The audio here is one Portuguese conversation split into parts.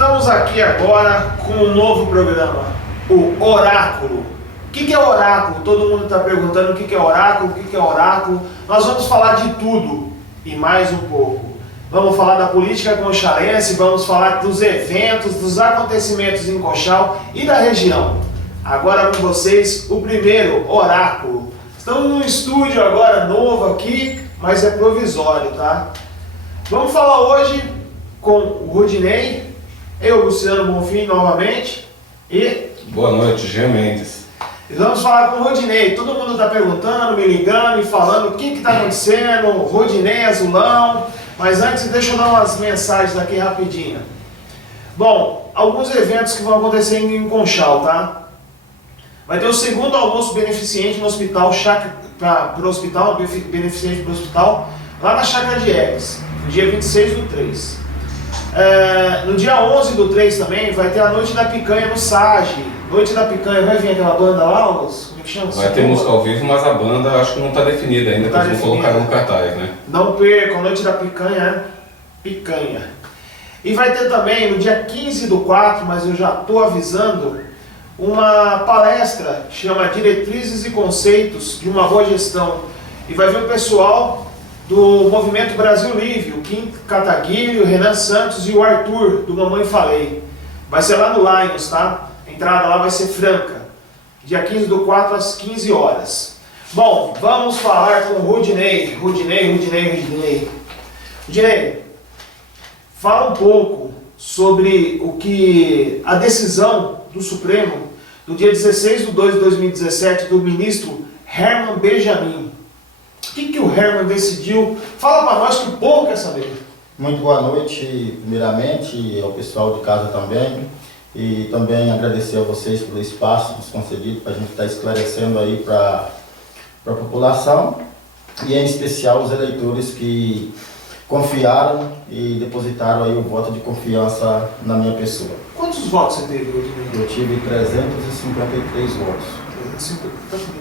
Estamos aqui agora com um novo programa, o Oráculo. O que é Oráculo? Todo mundo está perguntando o que é Oráculo, o que é Oráculo. Nós vamos falar de tudo e mais um pouco. Vamos falar da política conchalense, vamos falar dos eventos, dos acontecimentos em Conchal e da região. Agora com vocês, o primeiro, Oráculo. Estamos num estúdio agora novo aqui, mas é provisório, tá? Vamos falar hoje com o Rodinei, eu, Luciano Bonfim, novamente, e... Boa noite, Jean Mendes. E vamos falar com o Rodinei. Todo mundo está perguntando, me ligando e falando o que está acontecendo, Rodinei Azulão. Mas antes, deixa eu dar umas mensagens aqui rapidinho. Bom, alguns eventos que vão acontecer em Conchal, tá? Vai ter o segundo almoço beneficente no hospital, beneficente para o hospital, lá na Chácara de Eves, no dia 26 do 3. No dia 11 do 3 também vai ter a Noite da Picanha no SAGE. Noite da Picanha, vai vir aquela banda lá, Augusto? Como é que chama? Vai ter música ao vivo, mas a banda acho que não está definida ainda, porque eles não colocaram no cartaz, né? Não percam, a Noite da Picanha, picanha. E vai ter também no dia 15 do 4, mas eu já estou avisando, uma palestra que chama Diretrizes e Conceitos de uma Boa Gestão. E vai vir o pessoal do Movimento Brasil Livre, o Kim Kataguiri, o Renan Santos e o Arthur, do Mamãe Falei. Vai ser lá no Lions, tá? A entrada lá vai ser franca. Dia 15 do 4 às 15 horas. Bom, vamos falar com o Rodinei. Rodinei, fala um pouco sobre o que a decisão do Supremo do dia 16 de 2 de 2017 do ministro Herman Benjamin. O que o Herman decidiu? Fala para nós que o povo quer saber. Muito boa noite, primeiramente, ao pessoal de casa também. E também agradecer a vocês pelo espaço nos concedido para a gente estar esclarecendo aí para a população. E em especial os eleitores que confiaram e depositaram aí o voto de confiança na minha pessoa. Quantos votos você teve, Rodinei? Eu tive 353 votos. 353?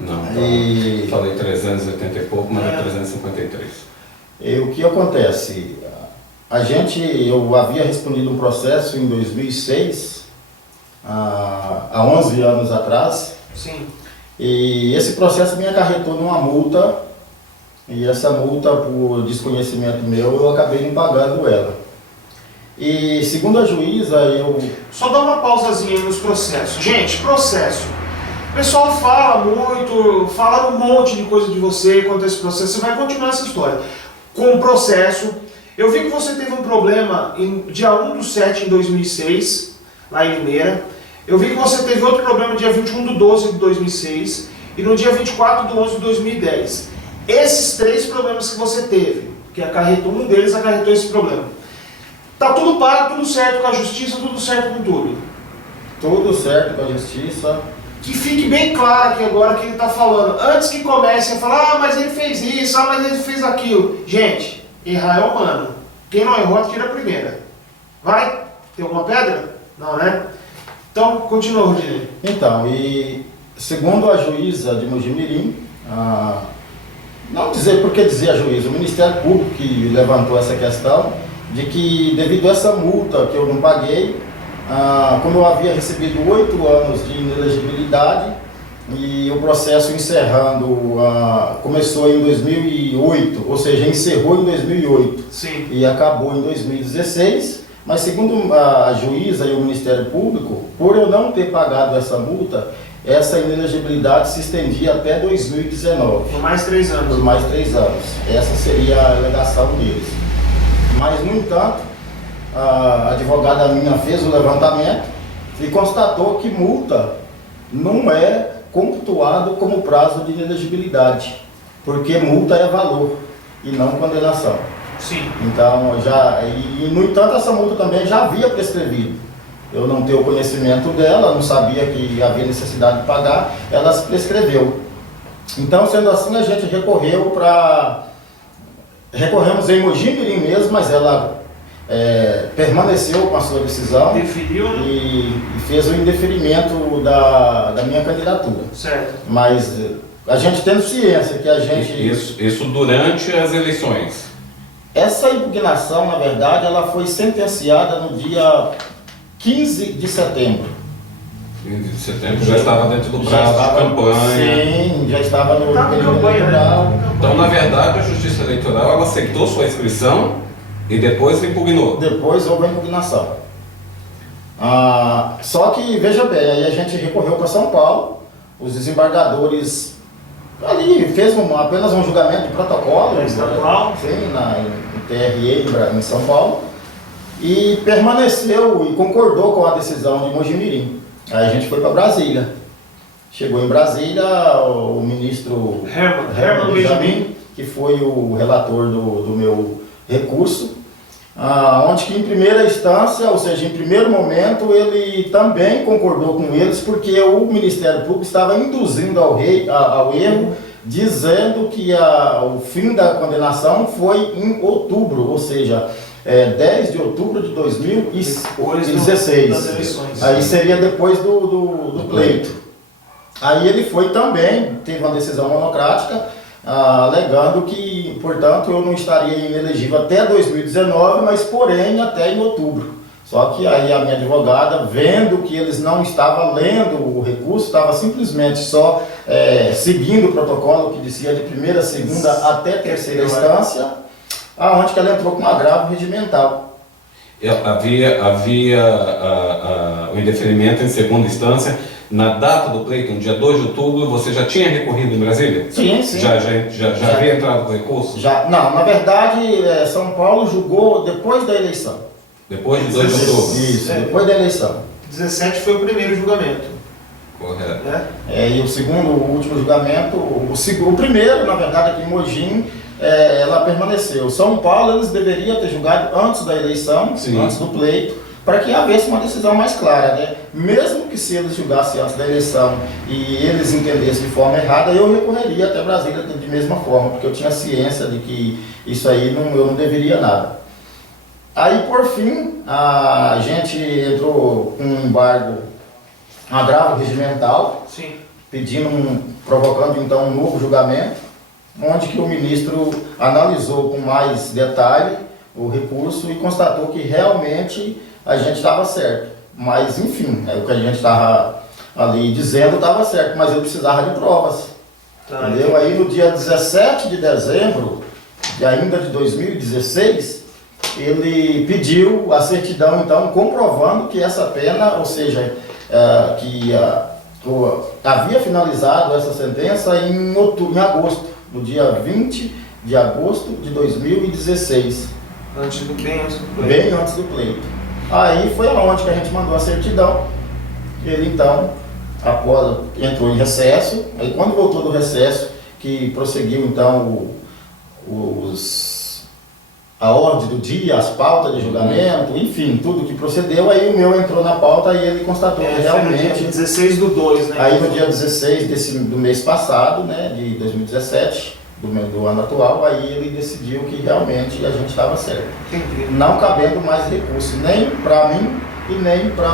Não, E... falei 380 e pouco, mas é 353. E o que acontece? Eu havia respondido um processo em 2006, há 11 anos atrás. Sim. E esse processo me acarretou numa multa, e essa multa, por desconhecimento meu, eu acabei não pagando ela. E segundo a juíza, Só dá uma pausazinha nos processos. Gente, processo. O pessoal fala muito, fala um monte de coisa de você quanto a esse processo. Você vai continuar essa história. Com o processo, eu vi que você teve um problema em dia 1 do 7 de 2006, lá em Limeira. Eu vi que você teve outro problema dia 21 do 12 de 2006 e no dia 24 do 11 de 2010. Esses três problemas que você teve, que acarretou, um deles acarretou esse problema. Tá tudo pago, tudo certo com a justiça, tudo certo com tudo. Tudo certo com a justiça. Que fique bem claro aqui agora que ele está falando. Antes que comece a falar, mas ele fez isso, mas ele fez aquilo. Gente, errar é humano. Quem não errou, tira a primeira. Vai? Tem alguma pedra? Não, né? Então, continua, Rodinei. Então, e segundo a juíza de Mojimirim, não dizer por que dizer a juíza, o Ministério Público que levantou essa questão, de que devido a essa multa que eu não paguei, como eu havia recebido 8 anos de inelegibilidade e o processo encerrando começou em 2008, ou seja, encerrou em 2008. Sim. E acabou em 2016, mas segundo a juíza e o Ministério Público, por eu não ter pagado essa multa, essa inelegibilidade se estendia até 2019. Por mais 3 anos. Por mais 3 anos. Essa seria a alegação deles. Mas, no entanto, a advogada minha fez o levantamento e constatou que multa não é computado como prazo de inelegibilidade, porque multa é valor e não condenação. Sim. Então, no entanto, essa multa também já havia prescrevido. Eu não tenho conhecimento dela, não sabia que havia necessidade de pagar, ela se prescreveu. Então, sendo assim, a gente recorremos em Mojimirim mesmo, mas ela permaneceu com a sua decisão. Deferiu, né? E fez o indeferimento da minha candidatura. Certo. Mas a gente tendo ciência que a gente... Isso durante as eleições. Essa impugnação, na verdade, ela foi sentenciada no dia 15 de setembro. 15 de setembro já estava dentro do prazo de campanha. Sim, já estava no período eleitoral. Né? Então, na verdade, a Justiça Eleitoral ela aceitou sua inscrição e depois impugnou. Depois houve a impugnação. Só que, veja bem, aí a gente recorreu para São Paulo, os desembargadores ali fez apenas um julgamento de protocolo, estadual, sim, no TRE em São Paulo, e permaneceu e concordou com a decisão de Mojimirim. Aí a gente foi para Brasília. Chegou em Brasília o ministro Herman Benjamin, que foi o relator do meu recurso, onde que em primeira instância, ou seja, em primeiro momento, ele também concordou com eles, porque o Ministério Público estava induzindo ao erro, dizendo que o fim da condenação foi em outubro, ou seja, 10 de outubro de 2016. Das eleições. Aí seria depois do pleito. Aí ele foi também, teve uma decisão monocrática, alegando que, portanto, eu não estaria inelegível até 2019, mas porém até em outubro. Só que aí a minha advogada, vendo que eles não estavam lendo o recurso, estava simplesmente só seguindo o protocolo que dizia de primeira, segunda até terceira instância, aonde que ela entrou com um agravo regimental. Havia o indeferimento em segunda instância. Na data do pleito, no dia 2 de outubro, você já tinha recorrido em Brasília? Sim, sim. Já havia entrado com recurso? Já, não, na verdade, São Paulo julgou depois da eleição. Depois de 2 de outubro? Isso, depois da eleição. 17 foi o primeiro julgamento. Correto. Né? E o último julgamento, o primeiro, na verdade, aqui em Mogi, ela permaneceu. São Paulo, eles deveriam ter julgado antes da eleição, sim, antes do pleito, para que houvesse uma decisão mais clara, né? Mesmo que se eles julgassem antes da eleição e eles entendessem de forma errada, eu recorreria até Brasília de mesma forma, porque eu tinha ciência de que isso aí eu não deveria nada. Aí, por fim, a gente entrou com um embargo, um agravo regimental, sim, provocando então um novo julgamento, onde que o ministro analisou com mais detalhe o recurso e constatou que realmente a gente estava certo. Mas, enfim, o que a gente estava ali dizendo estava certo, mas eu precisava de provas. Tá, entendeu? Aí no dia 17 de dezembro, ainda de 2016, ele pediu a certidão, então, comprovando que essa pena, ou seja, que havia finalizado essa sentença em agosto, no dia 20 de agosto de 2016. Bem antes do pleito. Bem antes do pleito. Aí foi aonde que a gente mandou a certidão. Ele então, entrou em recesso. Aí quando voltou do recesso, que prosseguiu então a ordem do dia, as pautas de julgamento, enfim, tudo que procedeu, aí o meu entrou na pauta e ele constatou que realmente... No dia 16 do 2, né? Aí no dia 16 do mês passado, né, de 2017, do ano atual, aí ele decidiu que realmente a gente estava certo. Entendi. Não cabendo mais recurso, nem para mim e nem para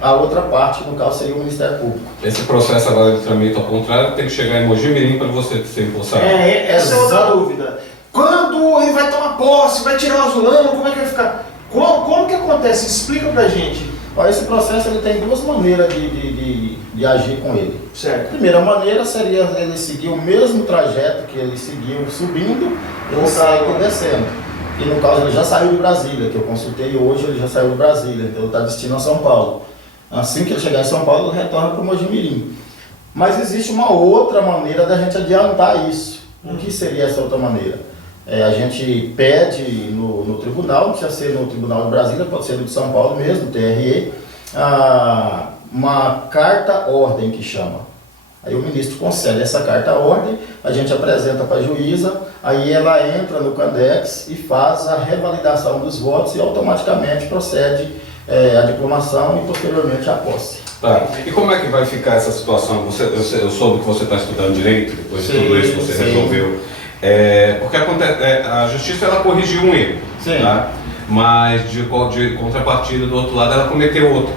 a outra parte, no caso seria o Ministério Público. Esse processo agora de tramito ao contrário tem que chegar em Mojimirim para você ser empossado. Essa é outra dúvida. Quando ele vai tomar posse, vai tirar o azulão, como é que vai ficar? Como que acontece? Explica pra gente. Esse processo ele tem duas maneiras de agir com ele. Certo. A primeira maneira seria ele seguir o mesmo trajeto que ele seguiu subindo, ele segue descendo. E no caso ele já saiu de Brasília, que eu consultei hoje, ele já saiu de Brasília, então ele está destino a São Paulo. Assim que ele chegar em São Paulo, ele retorna para o Mojimirim. Mas existe uma outra maneira da gente adiantar isso. O que seria essa outra maneira? A gente pede no tribunal, não precisa ser no Tribunal de Brasília, pode ser no de São Paulo mesmo, TRE, uma carta-ordem que chama. Aí o ministro concede essa carta-ordem, a gente apresenta para a juíza, aí ela entra no Candex e faz a revalidação dos votos e automaticamente procede a diplomação e posteriormente a posse. Tá. E como é que vai ficar essa situação? Eu soube que você está estudando direito, depois de tudo isso você resolveu. Porque a justiça ela corrigiu um erro, tá? Mas de contrapartida do outro lado ela cometeu outro.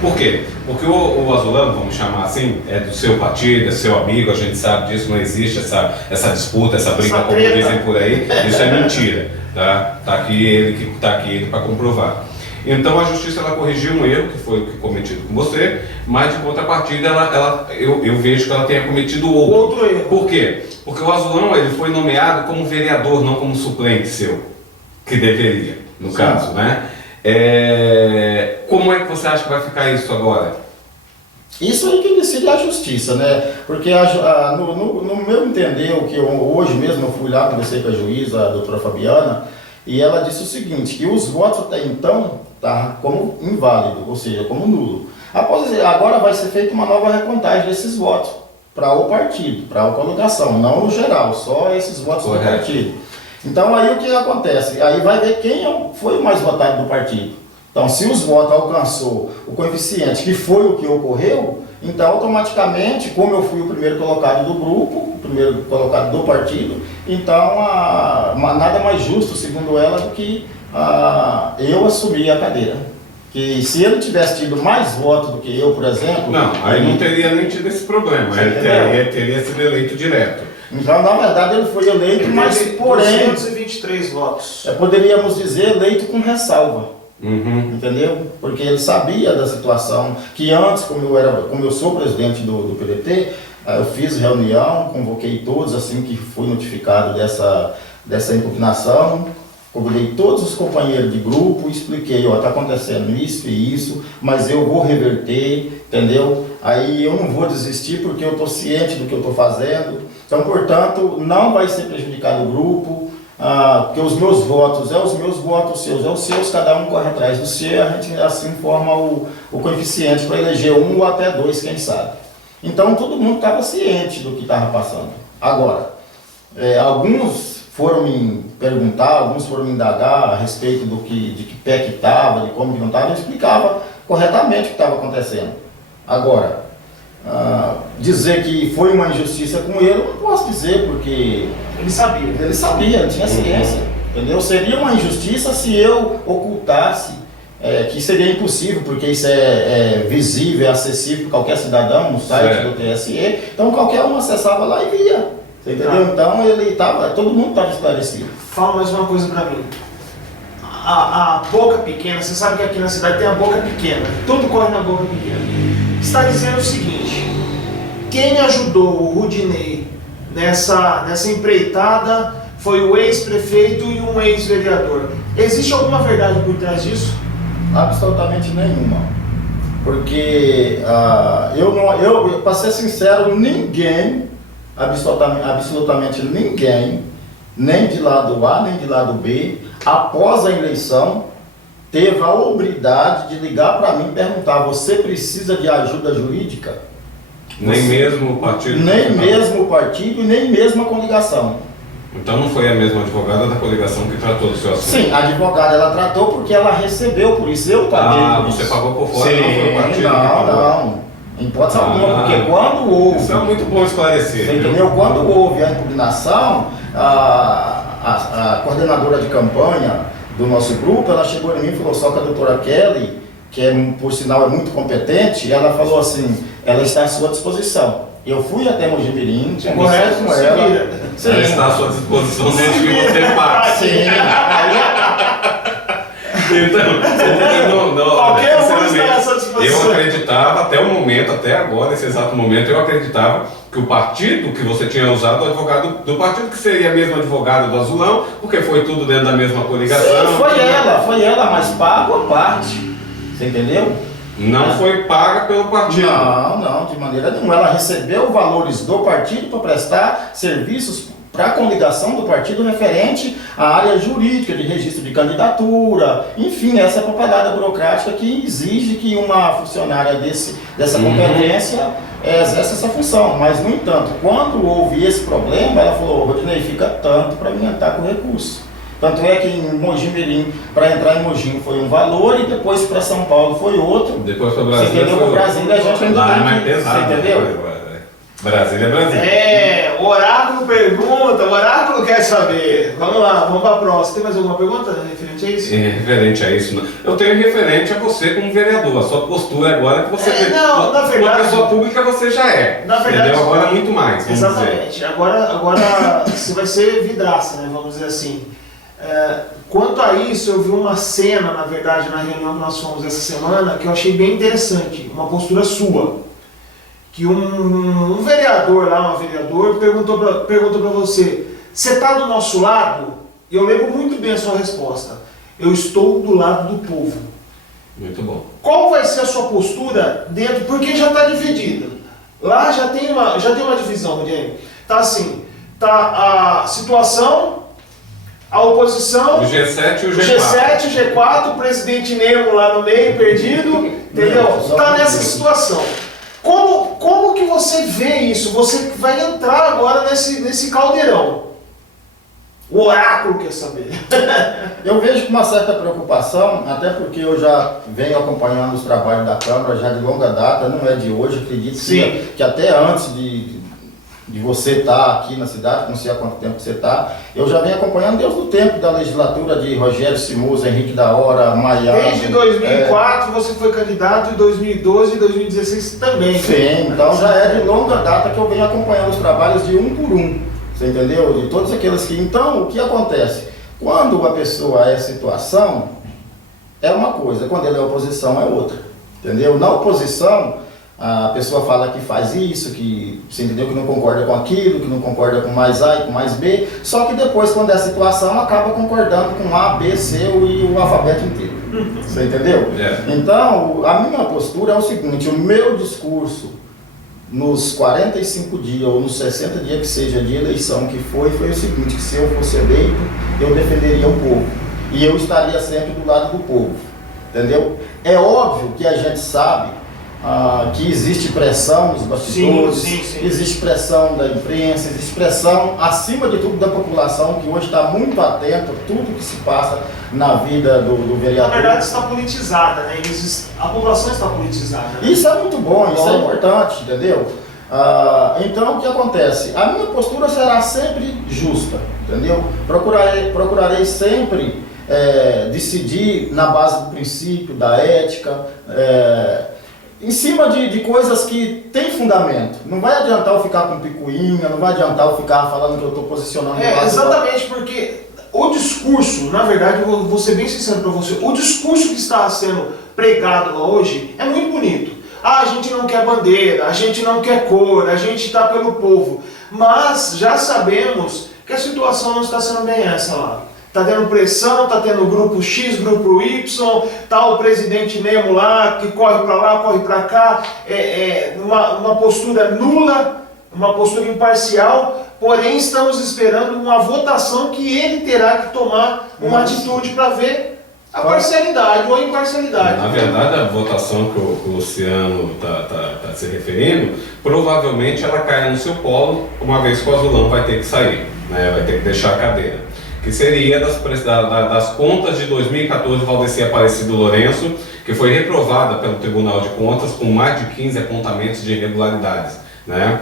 Por quê? Porque o azulão, vamos chamar assim, é do seu partido, é seu amigo, a gente sabe disso, não existe essa disputa, essa briga, como dizem por aí, isso é mentira, tá? Tá aqui ele para comprovar. Então a justiça ela corrigiu um erro que foi cometido com você, mas de contrapartida eu vejo que ela tenha cometido outro erro. Por quê? Porque o azulão ele foi nomeado como vereador, não como suplente seu, que deveria, no caso, né? Como é que você acha que vai ficar isso agora? Isso aí que decide a justiça, né? Porque no meu entender, o que hoje mesmo eu fui lá, conversei com a juíza, a doutora Fabiana, e ela disse o seguinte, que os votos até então estavam como inválido, ou seja, como nulo. Agora vai ser feita uma nova recontagem desses votos para o partido, para a coligação, não no geral, só esses votos do partido. Então aí o que acontece? Aí vai ver quem foi o mais votado do partido. Então se os votos alcançou o coeficiente que foi o que ocorreu, então automaticamente, como eu fui o primeiro colocado do grupo, o primeiro colocado do partido, então nada mais justo, segundo ela, do que eu assumir a cadeira. Que se ele tivesse tido mais votos do que eu, por exemplo... Não, aí não teria nem tido esse problema, ele teria sido eleito direto. Então, na verdade, ele foi eleito, mas porém... 223 votos. Poderíamos dizer eleito com ressalva. Uhum. Entendeu? Porque ele sabia da situação, que antes, como eu sou presidente do PDT, eu fiz reunião, convoquei todos assim que fui notificado dessa impugnação, convidei todos os companheiros de grupo, expliquei, está acontecendo isso e isso, mas eu vou reverter, entendeu? Aí eu não vou desistir porque eu estou ciente do que eu estou fazendo, então, portanto, não vai ser prejudicado o grupo, porque os meus votos os meus votos, os seus, cada um corre atrás do seu, a gente assim forma o coeficiente para eleger 1 ou até 2, quem sabe. Então todo mundo estava ciente do que estava passando. Agora, alguns foram me perguntar, alguns foram me indagar a respeito de que pé que estava, de como que não estava, eu explicava corretamente o que estava acontecendo. Agora, dizer que foi uma injustiça com ele, eu não posso dizer, porque... Ele sabia, ele tinha ciência, entendeu? Seria uma injustiça se eu ocultasse, que seria impossível, porque isso é visível, é acessível para qualquer cidadão no site do TSE, então qualquer um acessava lá e via, você entendeu? Então todo mundo estava esclarecido. Fala mais uma coisa para mim. A boca pequena, você sabe que aqui na cidade tem a boca pequena, tudo corre na boca pequena. Está dizendo o seguinte, quem ajudou o Rudinei nessa empreitada foi o ex-prefeito e um ex-vereador. Existe alguma verdade por trás disso? Absolutamente nenhuma. Porque, para ser sincero, ninguém, absolutamente ninguém, nem de lado A, nem de lado B, após a eleição, teve a hombridade de ligar para mim e perguntar, você precisa de ajuda jurídica? Nem mesmo o partido? Nem mesmo o partido e nem mesmo a coligação. Então não foi a mesma advogada da coligação que tratou do seu assunto? Sim, a advogada ela tratou porque ela recebeu por isso, eu paguei por isso. Você pagou por fora, sim, não foi o partido? Não, em hipótese alguma, porque quando houve... Isso é muito bom esclarecer. Você entendeu? Quando houve a impugnação, a coordenadora de campanha do nosso grupo, ela chegou em mim e falou, só que a doutora Kelly, que por sinal é muito competente, ela falou assim, ela está à sua disposição. Eu fui até Mojimirim, conversei com ela. Sim. Ela está à sua disposição desde que você paga. Sim. Então, qualquer um está à sua disposição. Eu acreditava, até o momento, até agora, nesse exato momento, eu acreditava que o partido que você tinha usado, o advogado do partido, que seria mesmo advogado do Azulão, porque foi tudo dentro da mesma coligação. Sim, foi ela, mas pago a parte. Você entendeu? Não foi paga pelo partido. Não, de maneira nenhuma. Ela recebeu valores do partido para prestar serviços para a coligação do partido referente à área jurídica, de registro de candidatura, enfim, essa papelada burocrática que exige que uma funcionária dessa competência exerça essa função. Mas, no entanto, quando houve esse problema, ela falou, Rodinei, fica tanto para mim entrar com recurso. Tanto é que em Mojimirim, para entrar em Mogi foi um valor e depois para São Paulo foi outro. Depois para Brasília. Você entendeu? Para Brasília a gente ainda tem mais pesado. Você entendeu? Brasília é Brasília. O oráculo pergunta, o oráculo quer saber. Vamos lá, vamos para a próxima. Tem mais alguma pergunta referente a isso? Referente a isso, não. Eu tenho referente a você como vereador, a sua postura agora que você não, na verdade, uma pessoa pública você já é. Na verdade, entendeu? Agora muito mais. Exatamente. Dizer. Agora você vai ser vidraça, né? Vamos dizer assim. Quanto a isso, eu vi uma cena, na verdade, na reunião que nós fomos essa semana, que eu achei bem interessante, uma postura sua. Que um vereador lá, uma vereadora, perguntou para você está do nosso lado? E eu lembro muito bem a sua resposta. Eu estou do lado do povo. Muito bom. Qual vai ser a sua postura dentro? Porque já está dividida. Lá já tem uma divisão, Guilherme. Tá assim, tá a situação, a oposição, o G7 e o G4. O G7 e o G4, o presidente Nemo lá no meio, perdido, entendeu? Está nessa situação. Como que você vê isso? Você vai entrar agora nesse caldeirão. O oráculo quer saber. Eu vejo com uma certa preocupação, até porque eu já venho acompanhando os trabalhos da Câmara já de longa data, não é de hoje, acredito que até antes de você estar aqui na cidade, não sei há quanto tempo que você está, eu já venho acompanhando desde o tempo da legislatura de Rogério Cimoso, Henrique da Hora, Maiado. Desde 2004 você foi candidato, em 2012 e 2016 também. Sim, então já é de longa data que eu venho acompanhando os trabalhos de um por um, você entendeu? De todos aqueles que... Então, o que acontece? Quando uma pessoa é situação, é uma coisa, quando ele é oposição é outra, entendeu? Na oposição, a pessoa fala que faz isso, que você entendeu, que não concorda com aquilo, que não concorda com mais A e com mais B, só que depois, quando é a situação, acaba concordando com A, B, C e o alfabeto inteiro. Você entendeu? Então, a minha postura é o seguinte, o meu discurso nos 45 dias ou nos 60 dias que seja de eleição que foi o seguinte, que se eu fosse eleito, eu defenderia o povo. E eu estaria sempre do lado do povo. Entendeu? É óbvio que a gente sabe que existe pressão nos bastidores, sim. Existe pressão da imprensa, existe pressão, acima de tudo, da população, que hoje está muito atenta a tudo que se passa na vida do vereador. Na verdade, está politizada, né? A população está politizada. Né? Isso é muito bom, isso é importante, entendeu? Então, o que acontece? A minha postura será sempre justa, entendeu? Procurarei sempre decidir na base do princípio, da ética, em cima de coisas que têm fundamento. Não vai adiantar eu ficar com picuinha, não vai adiantar eu ficar falando que eu estou posicionando... Exatamente, porque o discurso, na verdade, eu vou ser bem sincero para você, o discurso que está sendo pregado lá hoje é muito bonito. A gente não quer bandeira, a gente não quer cor, a gente está pelo povo. Mas já sabemos que a situação não está sendo bem essa lá. Está tendo pressão, está tendo grupo X, grupo Y, está o presidente Nemo lá, que corre para lá, corre para cá, uma postura nula, uma postura imparcial, porém estamos esperando uma votação que ele terá que tomar uma atitude para ver a parcialidade ou a imparcialidade. Na verdade, a votação que o Luciano está se referindo, provavelmente ela cai no seu colo, uma vez que o Azulão vai ter que sair, né? Vai ter que deixar a cadeira. Que seria das contas de 2014 Valdeci Aparecido Lourenço, que foi reprovada pelo Tribunal de Contas com mais de 15 apontamentos de irregularidades, né?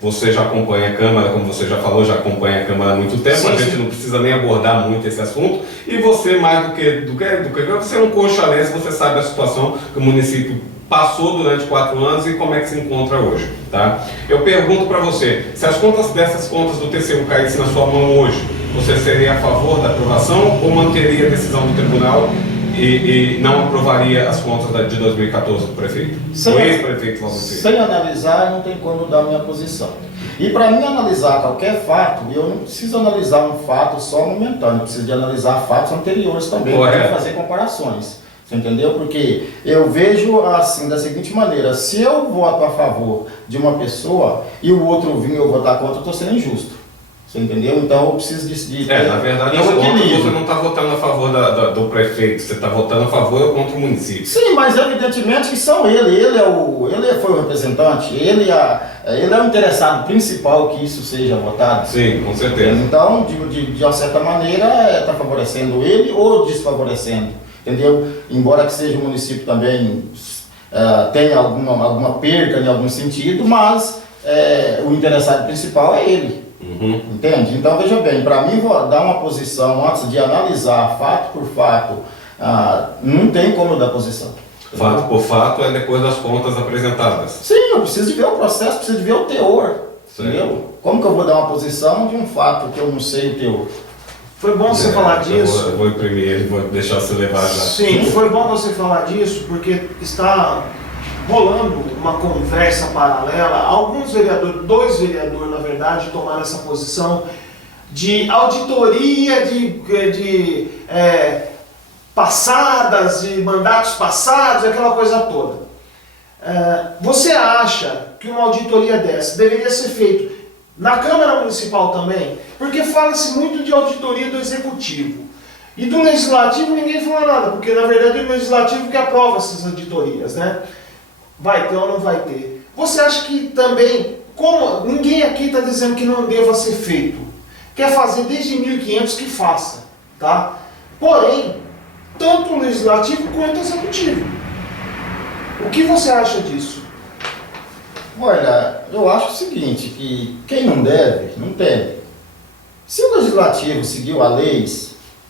Você já acompanha a Câmara, como você já falou, já acompanha a Câmara há muito tempo, a gente não precisa nem abordar muito esse assunto, e você, mais do que você é um conchalense, você sabe a situação que o município passou durante 4 anos e como é que se encontra hoje, tá? Eu pergunto para você, se dessas contas do TCU caíssem na sua mão hoje, você seria a favor da aprovação ou manteria a decisão do tribunal e não aprovaria as contas de 2014 do prefeito? O ex-prefeito Valdeci. Sem analisar, não tem como dar minha posição. E para mim analisar qualquer fato, eu não preciso analisar um fato só momentâneo, eu preciso de analisar fatos anteriores também, para fazer comparações. Você entendeu? Porque eu vejo assim, da seguinte maneira, se eu voto a favor de uma pessoa e o outro vir eu votar contra, eu estou sendo injusto. Você entendeu? Então eu preciso decidir. Na verdade, você não está votando a favor do prefeito, você está votando a favor ou contra o município. Sim, mas evidentemente que são ele foi o representante, ele é o interessado principal que isso seja votado. Sim, com certeza. Então, de uma certa maneira, está favorecendo ele ou desfavorecendo. Entendeu? Embora que seja o município também tenha alguma perda em algum sentido, mas o interessado principal é ele. Entende? Então veja bem, para mim vou dar uma posição antes de analisar fato por fato, não tem como eu dar posição. Fato por fato é depois das contas apresentadas. Sim, eu preciso de ver o processo, preciso de ver o teor. Entendeu? Como que eu vou dar uma posição de um fato que eu não sei o teor? Foi bom você falar disso. Eu vou imprimir ele, vou deixar você levar já. Sim, foi bom você falar disso, porque está rolando uma conversa paralela. Alguns vereadores, 2 vereadores, na verdade, tomaram essa posição de auditoria de passadas, de mandatos passados, aquela coisa toda. Você acha que uma auditoria dessa deveria ser feita na Câmara Municipal também? Porque fala-se muito de auditoria do Executivo. E do Legislativo ninguém fala nada, porque na verdade é o Legislativo que aprova essas auditorias, né? Vai ter ou não vai ter. Você acha que também, como ninguém aqui está dizendo que não deva ser feito, quer fazer desde 1500 que faça, tá? Porém, tanto o Legislativo quanto o Executivo. O que você acha disso? Olha, eu acho o seguinte, que quem não deve, não teme. Se o Legislativo seguiu a lei,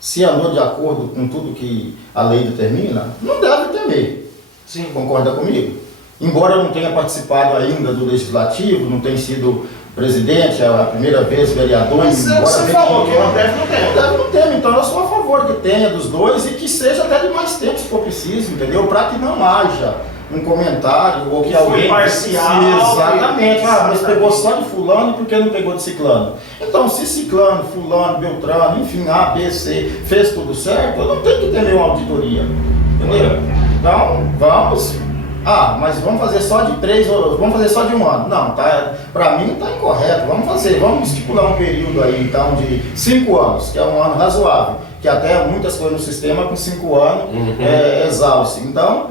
se andou de acordo com tudo que a lei determina, não deve temer. Sim. Concorda comigo? Embora eu não tenha participado ainda do Legislativo, não tenha sido presidente, é a primeira vez vereador. Mas você falou que não deve, não teme. Não deve, não teme. Então eu sou a favor que tenha dos dois e que seja até de mais tempo se for preciso, entendeu? Para que não haja um comentário ou que alguém... parcial. Exatamente. Mas pegou só de fulano e por que não pegou de ciclano? Então, se ciclano, fulano, beltrano, enfim, A, B, C, fez tudo certo, eu não tenho que ter uma auditoria. Entendeu? Então, vamos... mas vamos fazer só de 3, vamos fazer só de 1 ano. Não, tá, para mim está incorreto. Vamos estipular um período aí, então, de 5 anos, que é um ano razoável, que até muitas coisas no sistema com 5 anos exauste. Então,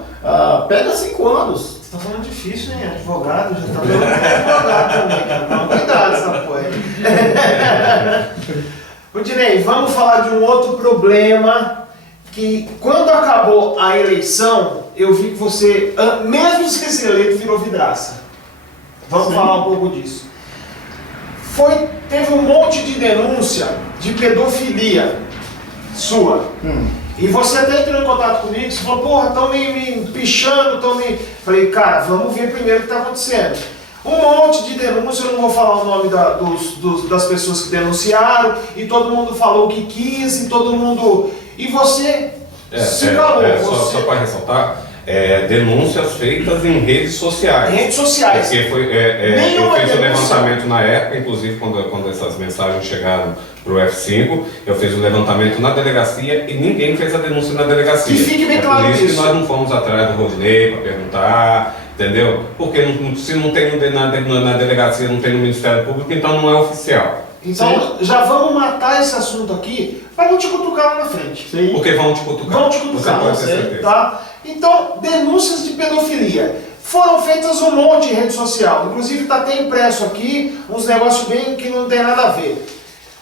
pega 5 anos. Você está falando difícil, hein? Advogado, já está falando advogado também, cara. Toma cuidado essa porra. Rudinei, vamos falar de um outro problema que, quando acabou a eleição, eu vi que você, mesmo sem ser eleito, virou vidraça. Vamos falar um pouco disso. Teve um monte de denúncia de pedofilia sua. E você até entrou em contato comigo, você falou, porra, estão me pichando, estão me... Falei, cara, vamos ver primeiro o que está acontecendo. Um monte de denúncia, eu não vou falar o nome das pessoas que denunciaram, e todo mundo falou o que quis, e todo mundo... E você se calou. Só para ressaltar, denúncias feitas em redes sociais. Redes sociais. Porque eu fiz o levantamento na época, inclusive quando essas mensagens chegaram para o F5, eu fiz o levantamento na delegacia e ninguém fez a denúncia na delegacia. Que fique bem claro isso. Por isso isso. que nós não fomos atrás do Rodinei para perguntar, entendeu? Porque se não tem na delegacia, não tem no Ministério Público, então não é oficial. Então, já vamos matar esse assunto aqui para não te cutucar lá na frente. Sim. Porque vão te cutucar. Vão te cutucar, Você pode ter certeza. tá? Então, denúncias de pedofilia. Foram feitas um monte em rede social. Inclusive está até impresso aqui uns negócios bem que não tem nada a ver.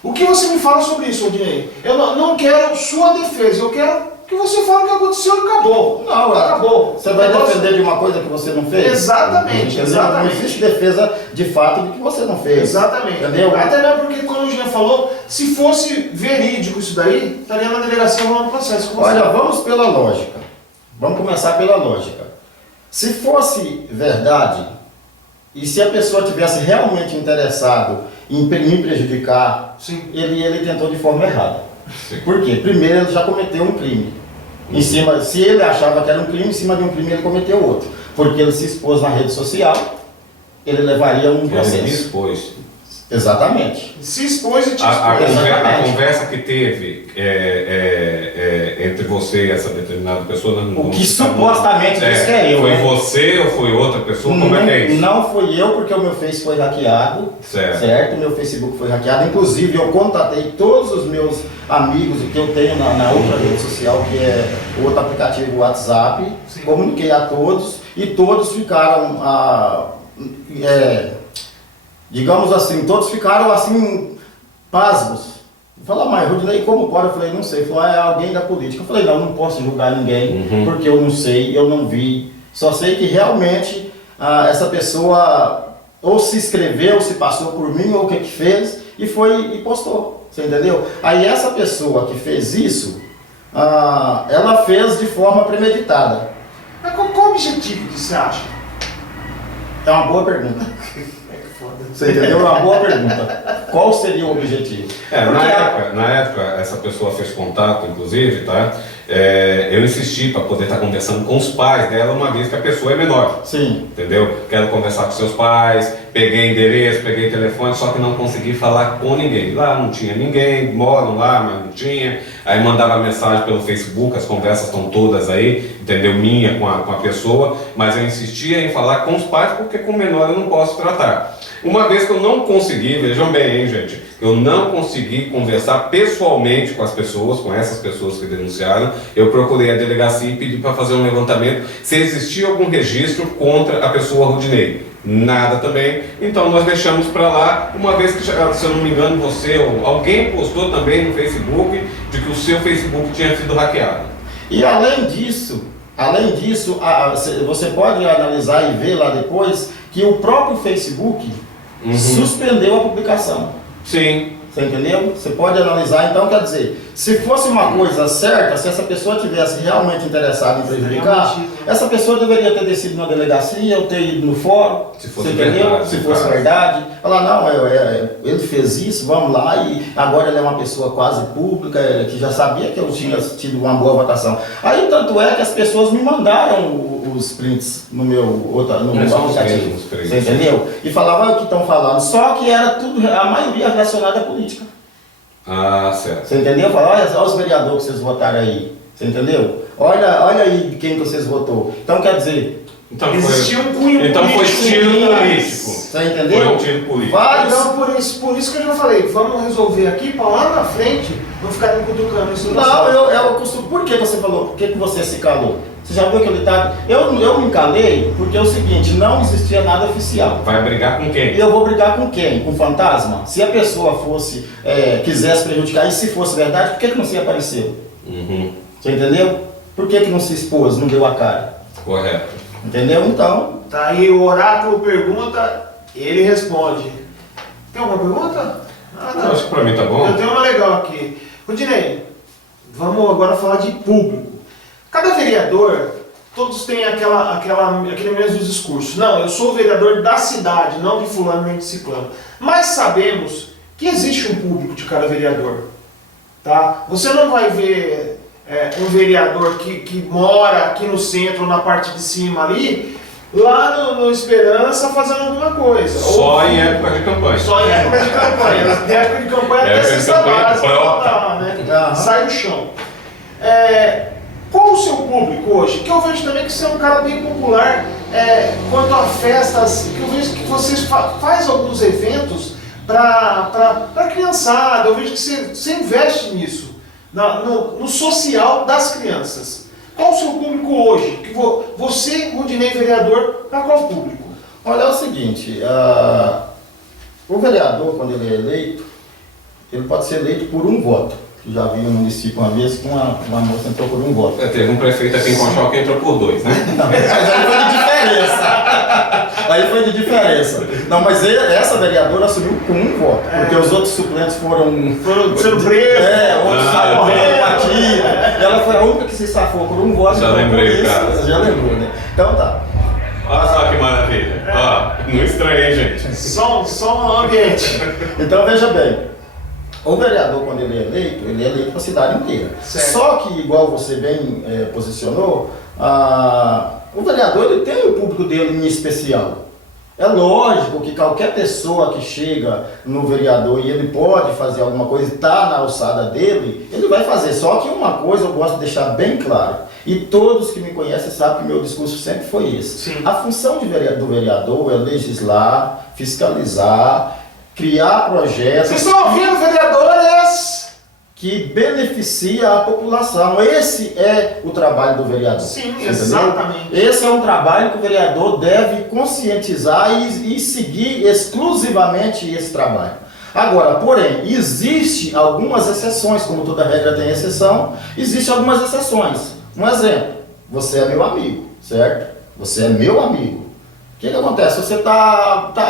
O que você me fala sobre isso, Odinei? Eu não quero sua defesa, eu quero que você fale o que aconteceu e acabou. Não, acabou. Você vai defender de uma coisa que você não fez? Exatamente, exatamente. Não existe defesa de fato do que você não fez. Exatamente. Entendeu? Até mesmo porque, como o Jean falou, se fosse verídico isso daí, estaria na delegacia rolando processo com você. Olha, vamos pela lógica. Vamos começar pela lógica. Se fosse verdade, e se a pessoa tivesse realmente interessado em me prejudicar, Sim. ele tentou de forma errada. Sim. Por quê? Primeiro, ele já cometeu um crime. Em cima, se ele achava que era um crime, em cima de um crime ele cometeu outro. Porque ele se expôs na rede social, ele levaria um processo. Ele expôs. Exatamente. Se expôs e te expôs. A conversa que teve entre você e essa determinada pessoa... O que supostamente disse que é eu. Foi né? você ou foi outra pessoa? Como é que é isso? Não fui eu, porque o meu Face foi hackeado. Certo? Meu Facebook foi hackeado. Inclusive, eu contatei todos os meus amigos que eu tenho na outra rede social, que é o outro aplicativo WhatsApp. Sim. Comuniquei a todos e todos ficaram... digamos assim, todos ficaram assim, pasmos. Falaram, mas Rudinei, como pode? Eu falei, não sei. Falou, é alguém da política. Eu falei, não posso julgar ninguém, porque eu não sei, eu não vi. Só sei que realmente essa pessoa ou se inscreveu, se passou por mim, ou o que fez, e foi e postou, você entendeu? Aí essa pessoa que fez isso, ela fez de forma premeditada. Mas qual o objetivo que você acha? É uma boa pergunta. Você entendeu? É uma boa pergunta. Qual seria o objetivo? Na época, essa pessoa fez contato, inclusive, tá? Eu insisti para poder estar conversando com os pais dela, uma vez que a pessoa é menor. Sim. Entendeu? Quero conversar com seus pais, peguei endereço, peguei telefone, só que não consegui falar com ninguém. Lá não tinha ninguém, moram lá, mas não tinha. Aí mandava mensagem pelo Facebook, as conversas estão todas aí, entendeu? Minha com a pessoa, mas eu insistia em falar com os pais, porque com o menor eu não posso tratar. Uma vez que eu não consegui, vejam bem, hein, gente, eu não consegui conversar pessoalmente com as pessoas, com essas pessoas que denunciaram, eu procurei a delegacia e pedi para fazer um levantamento se existia algum registro contra a pessoa Rudinei. Nada também, então nós deixamos para lá, uma vez que, se eu não me engano, você ou alguém postou também no Facebook de que o seu Facebook tinha sido hackeado. E além disso, você pode analisar e ver lá depois que o próprio Facebook suspendeu a publicação. Sim. Você entendeu? Você pode analisar, então quer dizer, se fosse uma coisa certa, se essa pessoa tivesse realmente interessada em prejudicar, essa pessoa deveria ter descido na delegacia ou ter ido no fórum, se fosse você entendeu? Verdade, se fosse verdade, falar, não, ele fez isso, vamos lá, e agora ele é uma pessoa quase pública, que já sabia que eu tinha tido uma boa votação. Aí tanto é que as pessoas me mandaram os prints no meu aplicativo, você entendeu? E falavam o que estão falando, só que era tudo, a maioria relacionada à política. Ah, certo. Você entendeu? Fala, olha os vereadores que vocês votaram aí. Você entendeu? Olha aí quem que vocês votou. Então quer dizer, então existia um cunho então político. Foi tiro político. Você entendeu? Foi um tiro político. Então por isso que eu já falei, vamos resolver aqui para lá na frente não ficarem cutucando isso. Não, eu costumo. Por que você falou? Por que você se calou? Você já viu aquele ditado? Eu me calei porque é o seguinte, não existia nada oficial. Vai brigar com quem? E eu vou brigar com quem? Com o fantasma? Se a pessoa fosse, quisesse prejudicar, e se fosse verdade, por que não se apareceu? Você entendeu? Por que não se expôs, não deu a cara? Correto. Entendeu? Então... Tá aí, o oráculo pergunta, ele responde. Tem alguma pergunta? Não, acho que pra mim tá bom. Eu tenho uma legal aqui. Rudinei, vamos agora falar de público. Cada vereador, todos têm aquele mesmo discurso. Não, eu sou o vereador da cidade, não de fulano nem de ciclano. Mas sabemos que existe um público de cada vereador. Tá? Você não vai ver um vereador que mora aqui no centro, na parte de cima ali, lá no Esperança fazendo alguma coisa. Só em época de campanha. Só em época de campanha. Em época de campanha até cesta básica, né? Sai do chão. Qual o seu público hoje? Que eu vejo também que você é um cara bem popular quanto a festas, que eu vejo que vocês faz alguns eventos para criançada, eu vejo que você investe nisso, no social das crianças. Qual o seu público hoje? Que você, Rudinei vereador, para qual público? Olha, é o seguinte, o vereador, quando ele é eleito, ele pode ser eleito por um voto. Já vi no município uma vez que uma moça entrou por um voto. Teve um prefeito aqui em Conchal que entrou por 2, né? Não, mas aí foi de diferença. Não, mas essa vereadora assumiu com um voto, porque os outros suplentes foram sendo presos. Outros saíram correndo aqui. Ela foi a única que se safou por um voto. Já lembrei, cara. Já lembrou, né? Então tá. Olha só que maravilha. Não estranhei, gente. Só um ambiente. Então veja bem. O vereador, quando ele é eleito para a cidade inteira. Certo. Só que, igual você bem posicionou, o vereador ele tem o público dele em especial. É lógico que qualquer pessoa que chega no vereador e ele pode fazer alguma coisa e está na alçada dele, ele vai fazer. Só que uma coisa eu gosto de deixar bem claro, e todos que me conhecem sabem que meu discurso sempre foi esse. Sim. A função do vereador é legislar, fiscalizar, criar projetos. Vocês estão ouvindo, vereadores? Que beneficia a população. Esse é o trabalho do vereador. Sim, entendeu? exatamente. Esse é um trabalho que o vereador deve conscientizar e seguir exclusivamente esse trabalho. Agora, porém, existe algumas exceções, como toda regra tem exceção, existem algumas exceções. Um exemplo, você é meu amigo, certo? Você é meu amigo. O que acontece? Você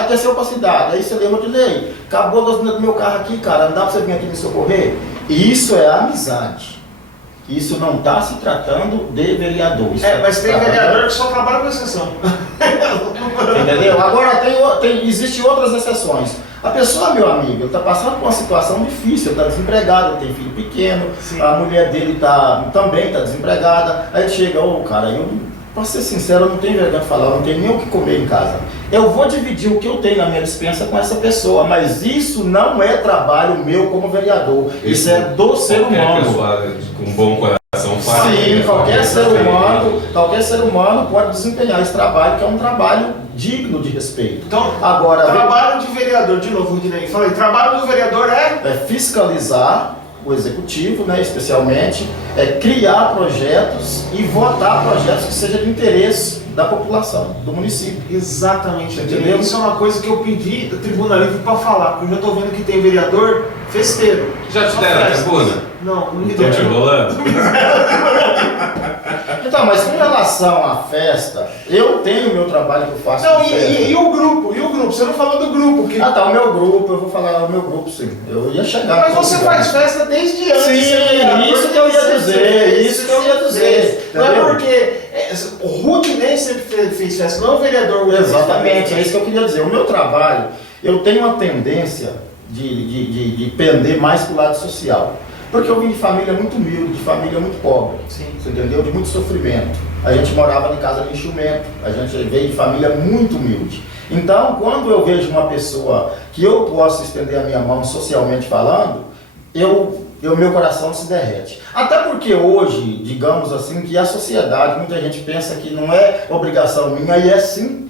quer ser opacidade, aí você lembra de lei. Acabou a gasolina do meu carro aqui, cara, não dá pra você vir aqui me socorrer? Isso é amizade. Isso não está se tratando de vereador. Mas tem vereador que só trabalha com exceção. Entendeu? Agora existem outras exceções. A pessoa, meu amigo, ele está passando por uma situação difícil, ele está desempregado, ele tem filho pequeno, sim, a mulher dele também está desempregada. Aí chega, cara, para ser sincero, eu não tenho vergonha de falar, eu não tenho nem o que comer em casa. Eu vou dividir o que eu tenho na minha despensa com essa pessoa, mas isso não é trabalho meu como vereador. Isso é do ser humano. Pessoa com bom coração faz. Sim, qualquer ser humano pode desempenhar esse trabalho, que é um trabalho digno de respeito. Então, agora, trabalho de vereador, de novo, Rudinei, falei, trabalho do vereador é fiscalizar o executivo, né, especialmente, criar projetos e votar projetos que sejam de interesse da população, do município. Exatamente, entendeu? Isso é uma coisa que eu pedi da Tribuna Livre para falar, porque eu já estou vendo que tem vereador festeiro. Já te deram a tribuna? Não me deram. Estão te enrolando? Então, mas com relação à festa, eu tenho o meu trabalho que eu faço. Não, e o grupo? E o grupo? Você não falou do grupo. Que... o meu grupo, eu vou falar do meu grupo, sim. Eu ia chegar. Mas você faz festa desde antes. Sim, isso que eu ia dizer. Não é porque o Rudinei sempre fez festa, não é o vereador. Exatamente, é isso que eu queria dizer. O meu trabalho, eu tenho uma tendência de pender mais para o lado social. Porque eu vim de família muito humilde, de família muito pobre, sim, você entendeu? De muito sofrimento. A gente morava em casa de enxumento, a gente veio de família muito humilde. Então, quando eu vejo uma pessoa que eu posso estender a minha mão socialmente falando, meu coração se derrete. Até porque hoje, digamos assim, que a sociedade, muita gente pensa que não é obrigação minha, e é sim.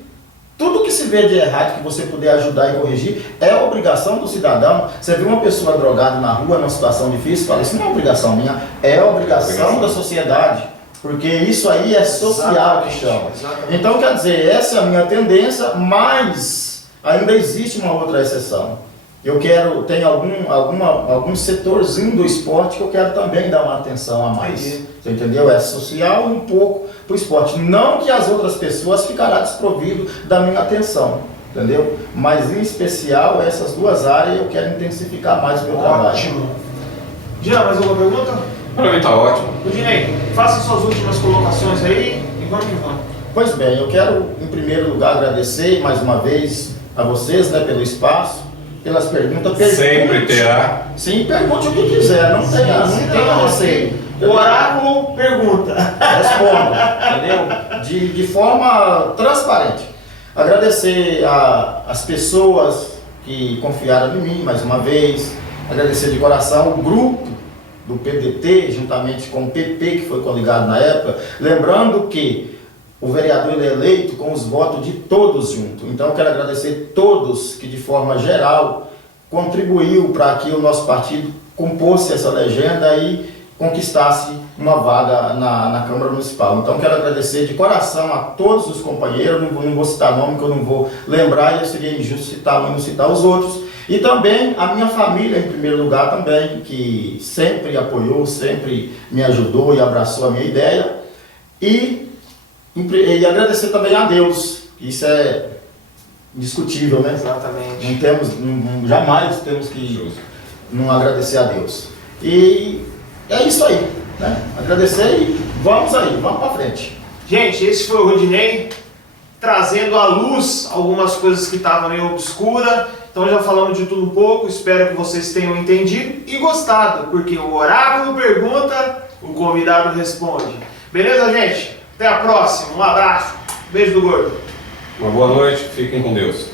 Tudo que se vê de errado que você puder ajudar e corrigir é obrigação do cidadão. Você vê uma pessoa drogada na rua, numa situação difícil, fala, isso não é obrigação minha, é obrigação da sociedade. Porque isso aí é social que chama. Então, quer dizer, essa é a minha tendência, mas ainda existe uma outra exceção. Tem algum setorzinho do esporte que eu quero também dar uma atenção a mais. Você entendeu? É social e um pouco para o esporte. Não que as outras pessoas ficarão desprovidas da minha atenção, entendeu? Mas em especial essas duas áreas eu quero intensificar mais o meu trabalho. Ótimo. Jean, mais alguma pergunta? Para mim está ótimo. Rudinei, faça suas últimas colocações aí e vamos que vamos. Pois bem, eu quero em primeiro lugar agradecer mais uma vez a vocês, né, pelo espaço, pelas perguntas. Sempre terá. Sim, pergunte o que quiser, não tenha receio. O oráculo pergunta. Respondo, entendeu? De forma transparente. Agradecer as pessoas que confiaram em mim mais uma vez. Agradecer de coração o grupo do PDT, juntamente com o PP, que foi coligado na época. Lembrando que o vereador ele é eleito com os votos de todos juntos. Então eu quero agradecer todos que de forma geral contribuiu para que o nosso partido compôsse essa legenda e conquistasse uma vaga na Câmara Municipal. Então quero agradecer de coração a todos os companheiros, não vou citar nome que eu não vou lembrar, e seria injusto citar um e não citar os outros. E também a minha família, em primeiro lugar também, que sempre apoiou, sempre me ajudou e abraçou a minha ideia. E agradecer também a Deus, isso é indiscutível, né? Exatamente. Jamais temos que não agradecer a Deus. E é isso aí, né? Agradecer e vamos para frente. Gente, esse foi o Rudinei, trazendo à luz algumas coisas que estavam meio obscuras. Então já falamos de tudo um pouco, espero que vocês tenham entendido e gostado, porque o oráculo pergunta, o convidado responde. Beleza, gente? Até a próxima, um abraço, beijo do gordo. Uma boa noite, fiquem com Deus.